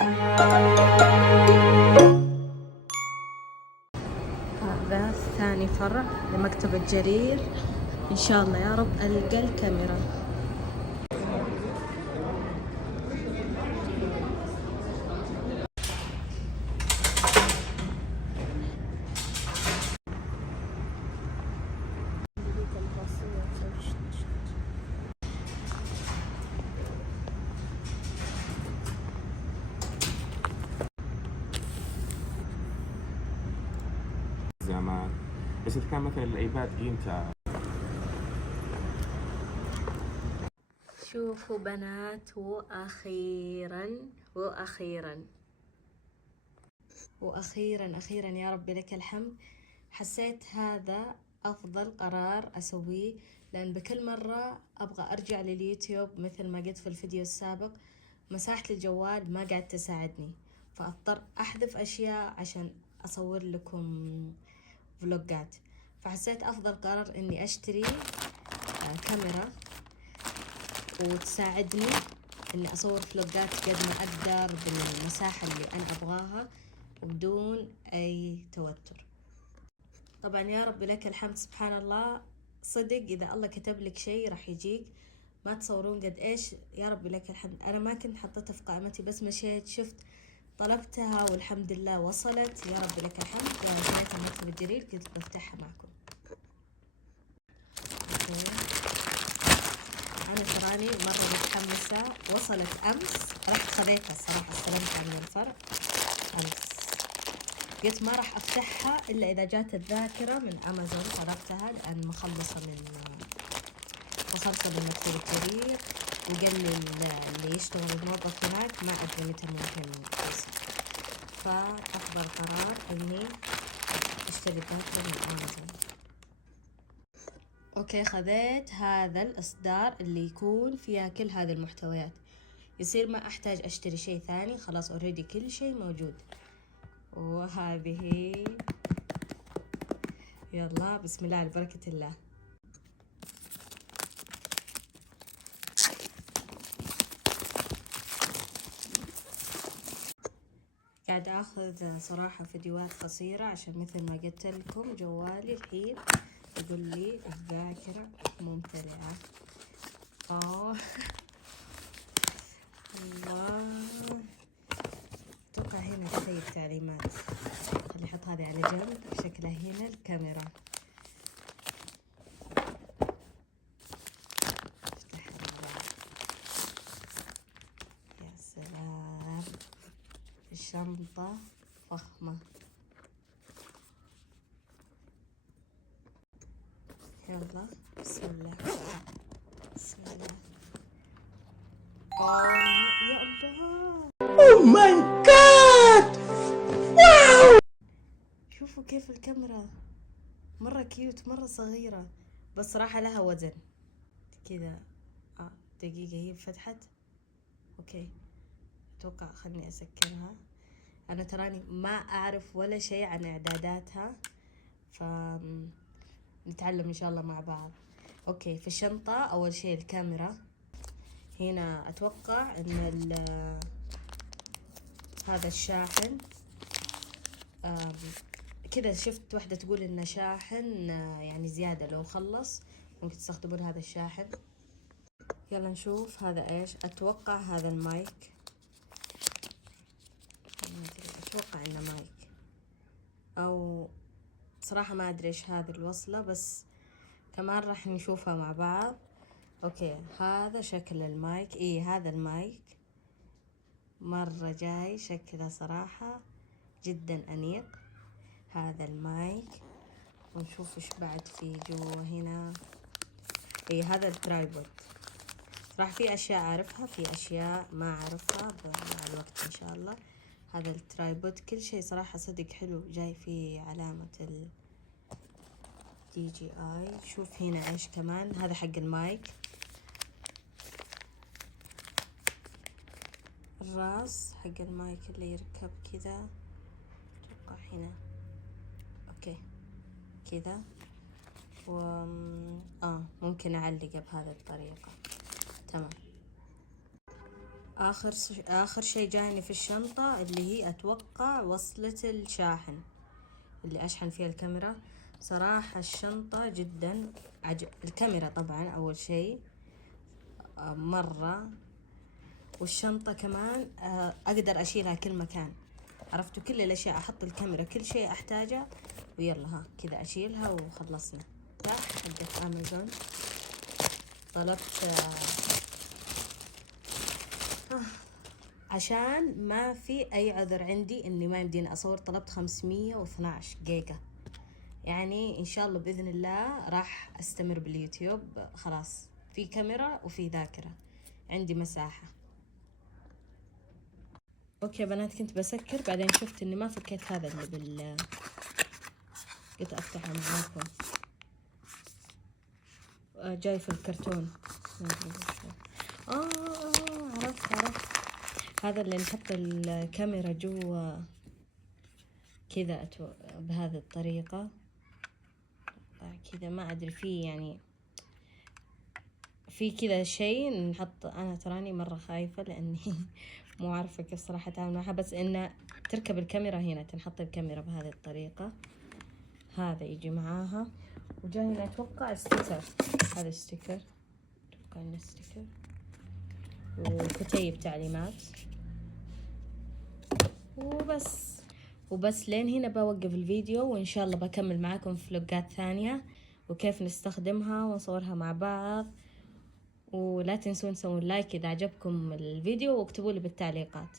هذا ثاني فرع لمكتبة جرير، إن شاء الله يا رب ألقى الكاميرا. زمان بس إذا كان مثلا الأيباد قيمته. شوفوا بنات، وأخيرا يا رب لك الحمد. حسيت هذا أفضل قرار أسويه، لأن بكل مرة أبغى أرجع لليوتيوب مثل ما قلت في الفيديو السابق، مساحة الجوال ما قاعد تساعدني، فأضطر أحذف أشياء عشان أصور لكم فلوجات. فحسيت أفضل قرار إني أشتري كاميرا وتساعدني إني أصور فلوجات قد ما أقدر بالمساحة اللي أنا أبغاها وبدون أي توتر. طبعا يا رب لك الحمد، سبحان الله، صدق إذا الله كتب لك شيء راح يجيك، ما تصورون قد إيش. يا رب لك الحمد، أنا ما كنت حطيتها في قائمتي، بس مشيت شفت طلبتها والحمد لله وصلت، يا رب لك الحمد. جيت المكتب الجرير قلت بفتحها معكم. أنا تراني مرة متحمسة، وصلت أمس، رحت خذيتها الصراحة، استلمتها من الفرع أمس، قلت ما راح أفتحها إلا إذا جات الذاكرة من أمازون، طلبتها لأن مخلصة وصلت بالمكتب الكبير، وقال لي اللي يشتغل الموظف هناك ما أدري متى ممكن يوصل، فأفضل قرار إني أشتري الذاكرة من أمازون. اوكي، خذيت هذا الاصدار اللي يكون فيها كل هذه المحتويات، يصير ما احتاج اشتري شيء ثاني، خلاص اوريدي كل شيء موجود. وهذه يلا بسم الله على بركة الله. قاعد اخذ صراحة فيديوهات قصيرة عشان مثل ما قلت لكم جوالي الحين يقول لي الذاكرة ممتلئة. الله، اتوقع هنا كتيب تعليمات، خلي احط هذه على جنب، شكلها هنا الكاميرا. افتحها مع بعض. يا سلام، الشنطة فخمة. يلا بسم الله بسم الله. يا الله، Oh my god! Wow! شوفوا كيف الكاميرا مرة كيوت، مرة صغيرة، بس صراحة لها وزن كذا. دقيقة، هي فتحت. اوكي، اتوقع خلني اسكرها. انا تراني ما اعرف ولا شيء عن اعداداتها، نتعلم ان شاء الله مع بعض. اوكي، في الشنطة اول شيء الكاميرا. هنا اتوقع ان هذا الشاحن، كذا شفت واحدة تقول انه شاحن يعني زيادة، لو خلص ممكن تستخدمون هذا الشاحن. يلا نشوف هذا ايش. اتوقع هذا المايك، اتوقع انه مايك، او صراحة ما ادري ايش هذه الوصلة، بس كمان راح نشوفها مع بعض. اوكي، هذا شكل المايك، هذا المايك مرة جاي شكله صراحة جدا انيق. هذا المايك، ونشوف ايش بعد في جوا هنا. هذا الترايبود. راح في اشياء اعرفها، في اشياء ما اعرفها مع الوقت ان شاء الله. هذا الترايبود، كل شيء صراحة صدق حلو، جاي فيه علامة ال DJI. شوف هنا ايش كمان، هذا حق المايك، الراس حق المايك اللي يركب كذا، اتوقع هنا. اوكي كذا، و ممكن اعلقه بهذه الطريقة. تمام. آخر شيء جايني في الشنطة اللي هي أتوقع وصلة الشاحن اللي أشحن فيها الكاميرا. صراحة الشنطة جدا الكاميرا طبعا أول شيء مرة، والشنطة كمان أقدر أشيلها كل مكان. عرفتوا كل الأشياء، أحط الكاميرا كل شيء أحتاجه ويلا ها كذا أشيلها وخلصنا. لا حقت أمازون طلبت عشان ما في أي عذر عندي إني ما يمديني أصور. طلبت 512 جيجا، يعني إن شاء الله بإذن الله راح أستمر باليوتيوب. خلاص في كاميرا وفي ذاكرة، عندي مساحة. أوكي يا بنات، كنت بسكر بعدين شفت إني ما فكيت هذا اللي قلت أفتحه معاكم. جاي في الكرتون. عرفت هذا اللي نحط الكاميرا جوا كذا بهذه الطريقة كذا. ما أدري فيه يعني في كذا شيء نحط. أنا تراني مرة خايفة لأني مو عارفة كيف صراحة أتعامل معها، بس إنه تركب الكاميرا هنا، تنحط الكاميرا بهذه الطريقة. هذا يجي معاها، وجاي هنا أتوقع ستيكر. هذا ستيكر، أتوقع إنه ستيكر، وكتيب تعليمات وبس لين هنا بوقف الفيديو، وإن شاء الله بكمل معاكم فلوقات ثانية وكيف نستخدمها ونصورها مع بعض. ولا تنسون تسوون لايك إذا عجبكم الفيديو، واكتبوا لي بالتعليقات.